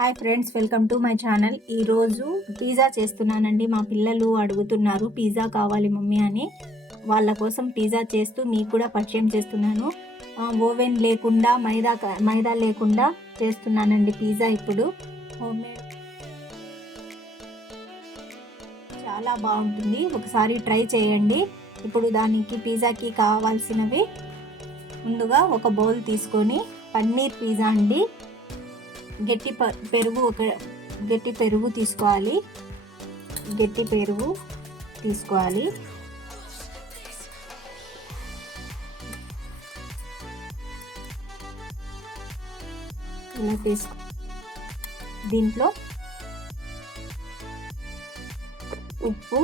Hi friends, welcome to my channel. ఈరోజు pizza చేస్తున్నానండి. మా పిల్లలు అడుగుతున్నారు పిజ్జా కావాలి మమ్మీ అని. వాళ్ళ కోసం పిజ్జా చేస్తూ మీకు కూడా పరిచయం చేస్తున్నాను. ఓవెన్ లేకుండా మైదా లేకుండా చేస్తున్నానండి పిజ్జా. ఇప్పుడు హోమ్మేడ్ చాలా బాగుంటుంది, ఒకసారి ట్రై చేయండి. ఇప్పుడు దానికి పిజ్జాకి కావాల్సినవి ముందుగా ఒక బౌల్ తీసుకొని పన్నీర్ పిజ్జా అండి, గట్టి పెరుగు తీసుకోవాలి. ఇలా దీంట్లో ఉప్పు,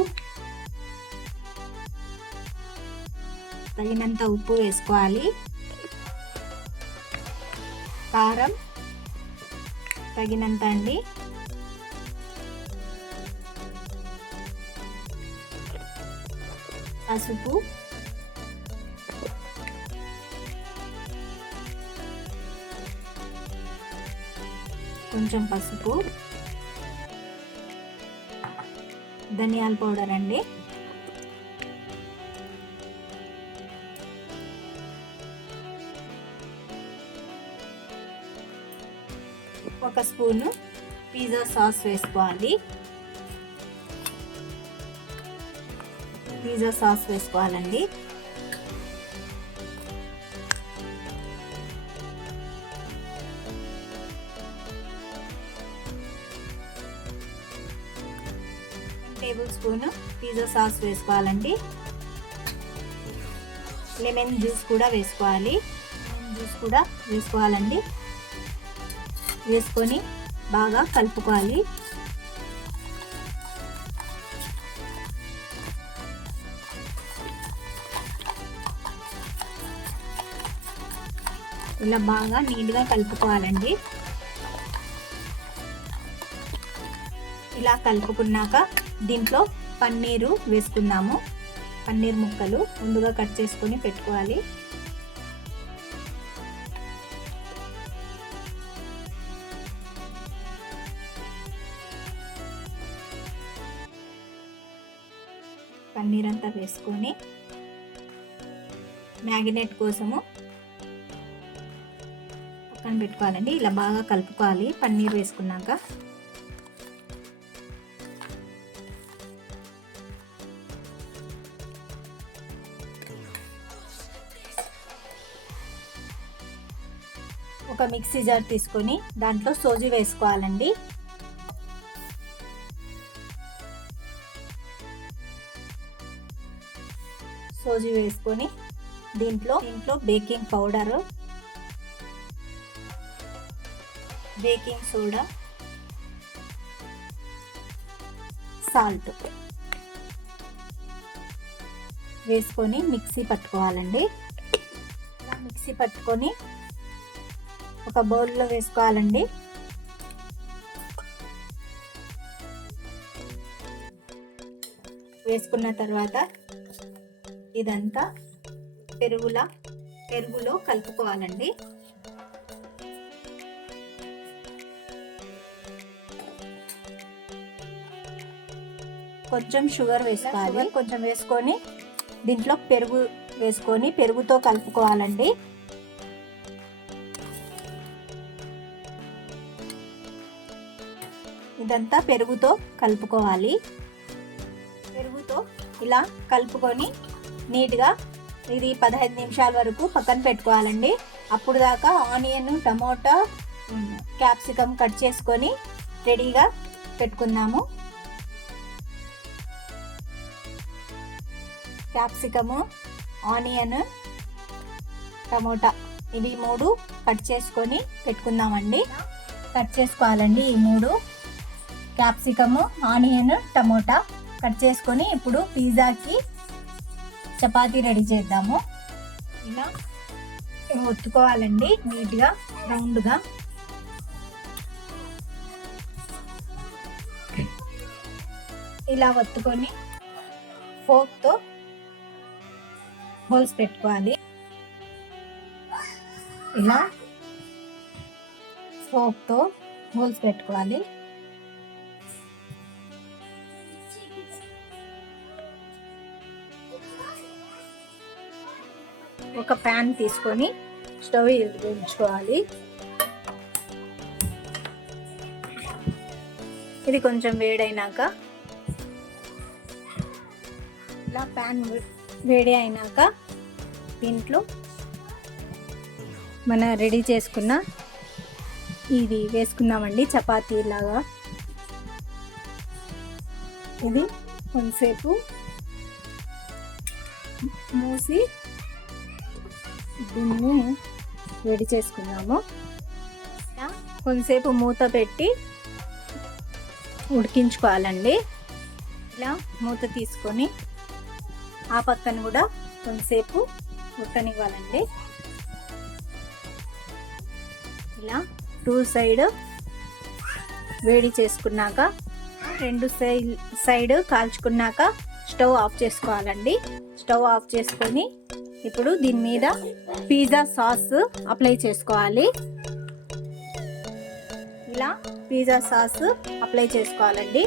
తగినంత ఉప్పు వేసుకోవాలి. కారం తగినంత అండి. పసుపు, కొంచెం పసుపు, ధనియాల పౌడర్ అండి, ఒక స్పూను పిజ్జా సాస్ వేసుకోవాలండి. టేబుల్ స్పూన్ పిజ్జా సాస్ వేసుకోవాలండి. లెమన్ జ్యూస్ కూడా వేసుకోవాలండి. వేసుకొని బాగా కలుపుకోవాలి. ఇలా బాగా నీట్గా కలుపుకోవాలండి. ఇలా కలుపుకున్నాక దీంట్లో పన్నీరు వేసుకుందాము. పన్నీర్ ముక్కలు ముందుగా కట్ చేసుకొని పెట్టుకోవాలి. పన్నీర్ అంతా వేసుకొని మ్యాగినేట్ కోసము పక్కన పెట్టుకోవాలండి. ఇలా బాగా కలుపుకోవాలి. పన్నీర్ వేసుకున్నాక ఒక మిక్సీ జార్ తీసుకొని దాంట్లో సోజీ వేసుకోవాలండి. సోజీ వేసుకొని దీంట్లో baking powder, baking soda, salt వేసుకొని మిక్సీ పట్టుకోవాలండి. మిక్సీ పట్టుకొని ఒక బౌల్లో వేసుకోవాలండి. వేసుకున్న తర్వాత ఇదంతా పెరుగులో కలుపుకోవాలండి. కొంచెం షుగర్ వేసుకోవాలి. కొంచెం వేసుకొని దీంట్లో పెరుగు వేసుకొని పెరుగుతో కలుపుకోవాలండి. ఇదంతా పెరుగుతో కలుపుకోవాలి. పెరుగుతో ఇలా కలుపుకొని నీట్గా ఇది 15 నిమిషాల వరకు పక్కన పెట్టుకోవాలండి. అప్పుడు దాకా ఆనియన్, టమోటా, క్యాప్సికమ్ కట్ చేసుకొని రెడీగా పెట్టుకుందాము. క్యాప్సికము, ఆనియన్, టమోటా ఇవి 3 కట్ చేసుకొని పెట్టుకుందామండి. కట్ చేసుకోవాలండి. ఈ 3 క్యాప్సికము, ఆనియన్, టమోటా కట్ చేసుకొని ఇప్పుడు పిజ్జాకి చపాతీ రెడీ చేద్దాము. ఇలా ఒత్తుకోవాలండి నీట్గా, రౌండ్గా. ఇలా ఒత్తుకొని ఫోర్క్తో హోల్స్ పెట్టుకోవాలి. ఇలా ఫోర్క్తో హోల్స్ పెట్టుకోవాలి. ఒక ప్యాన్ తీసుకొని స్టవ్ వెలిగించుకోవాలి. ఇది కొంచెం వేడైనాక ఇలా ప్యాన్ వేడి అయినాక దీంట్లో మన రెడీ చేసుకున్న ఇది వేసుకుందామండి, చపాతీ లాగా. ఇది కొంతసేపు మూసి దీన్ని వేడి చేసుకున్నాము. కొంతసేపు మూత పెట్టి ఉడికించుకోవాలండి. ఇలా మూత తీసుకొని ఆ పక్కన కూడా కొంతసేపు ఉడకనివ్వాలండి. ఇలా 2 సైడ్ వేడి చేసుకున్నాక 2 సైడ్ కాల్చుకున్నాక స్టవ్ ఆఫ్ చేసుకోవాలండి. స్టవ్ ఆఫ్ చేసుకొని ఇప్పుడు దీని మీద పిజ్జా సాస్ అప్లై చేసుకోవాలి. ఇలా పిజ్జా సాస్ అప్లై చేసుకోవాలండి.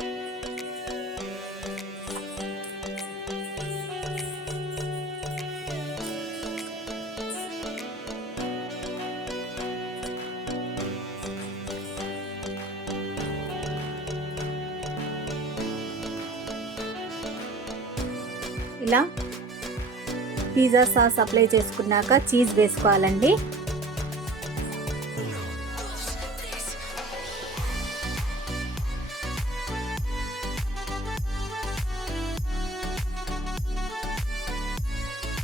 ఇలా పిజ్జా సాస్ అప్లై చేసుకున్నాక చీజ్ వేసుకోవాలండి.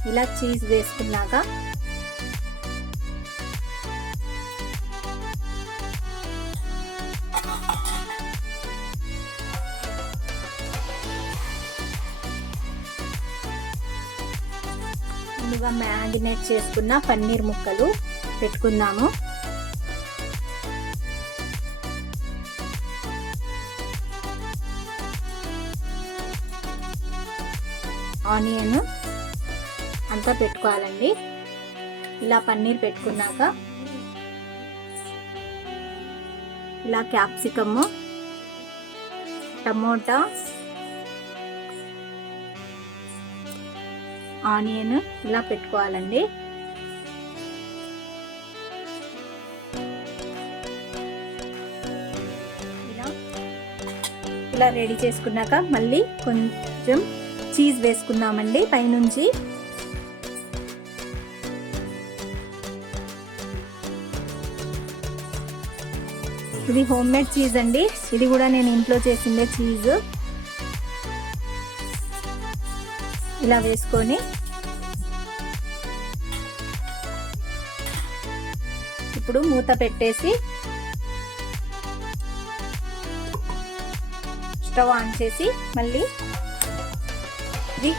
ఇలా చీజ్ వేసుకున్నాక ముందుగా మ్యారినేట్ చేసుకున్న పన్నీర్ ముక్కలు పెట్టుకుందాము. ఆనియన్ అంతా పెట్టుకోవాలండి. ఇలా పన్నీర్ పెట్టుకున్నాక ఇలా క్యాప్సికమ్, టమోటా, ఆనియన్ ఇలా పెట్టుకోవాలండి. ఇలా రెడీ చేసుకున్నాక మళ్ళీ కొంచెం చీజ్ వేసుకుందామండి పైనుంచి. ఇది హోమ్ మేడ్ చీజ్ అండి. ఇది కూడా నేను ఇంట్లో చేసిందే చీజ్. ఇలా వేసుకొని ఇప్పుడు మూత పెట్టేసి స్టవ్ ఆన్ చేసి మళ్ళీ ఇది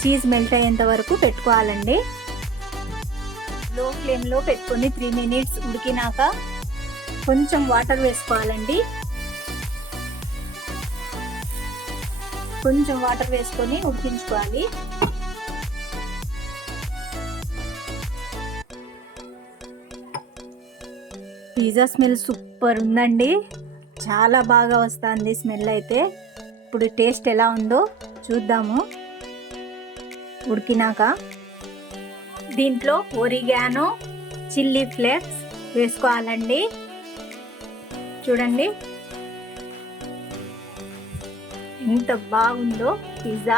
చీజ్ మెల్ట్ అయ్యేంత వరకు పెట్టుకోవాలండి. లో ఫ్లేమ్లో పెట్టుకొని 3 మినిట్స్ ఉడికినాక కొంచెం వాటర్ వేసుకోవాలండి. కొంచెం వాటర్ వేసుకొని ఉడికించుకోవాలి. పిజ్జా స్మెల్ సూపర్ ఉందండి. చాలా బాగా వస్తుంది స్మెల్ అయితే. ఇప్పుడు టేస్ట్ ఎలా ఉందో చూద్దాము. ఉడికినాక దీంట్లో ఒరిగానో, చిల్లీ ఫ్లేక్స్ వేసుకోవాలండి. చూడండి ఎంత బాగుందో పిజ్జా.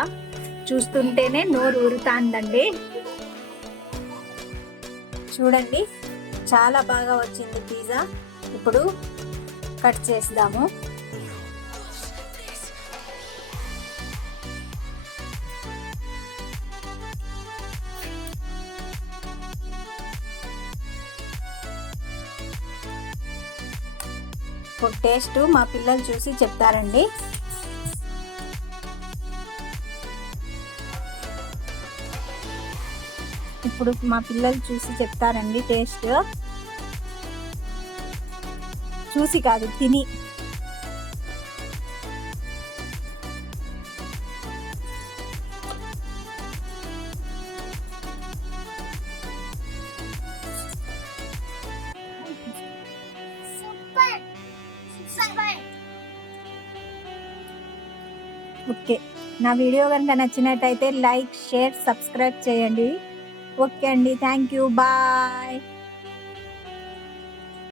చూస్తుంటేనే నోరు ఊరుతాందండి. చూడండి చాలా బాగా వచ్చింది పిజ్జా. ఇప్పుడు కట్ చేద్దాము. ఇప్పుడు టేస్ట్ మా పిల్లలు చూసి చెప్తారండి. ఇప్పుడు మా పిల్లలు చూసి చెప్తారండి టేస్ట్. చూసి కాదు, తిని. ఓకే. నా వీడియో గనుక నచ్చినట్టయితే లైక్, షేర్, సబ్స్క్రైబ్ చేయండి. ఓకే అండి. Thank you. బాయ్.